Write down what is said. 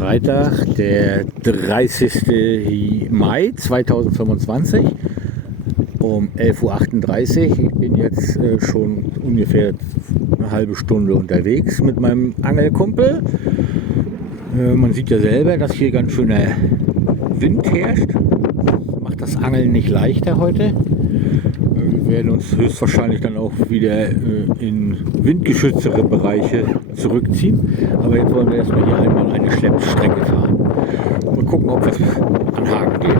Freitag, der 30. Mai 2025 um 11:38 Uhr. Ich bin jetzt schon ungefähr eine halbe Stunde unterwegs mit meinem Angelkumpel. Man sieht ja selber, dass hier ganz schöner Wind herrscht. Macht das Angeln nicht leichter heute. Wir werden uns höchstwahrscheinlich dann auch wieder in windgeschütztere Bereiche zurückziehen. Aber jetzt wollen wir erstmal hier einmal eine Schleppstrecke fahren. Mal gucken, ob das an Haken geht.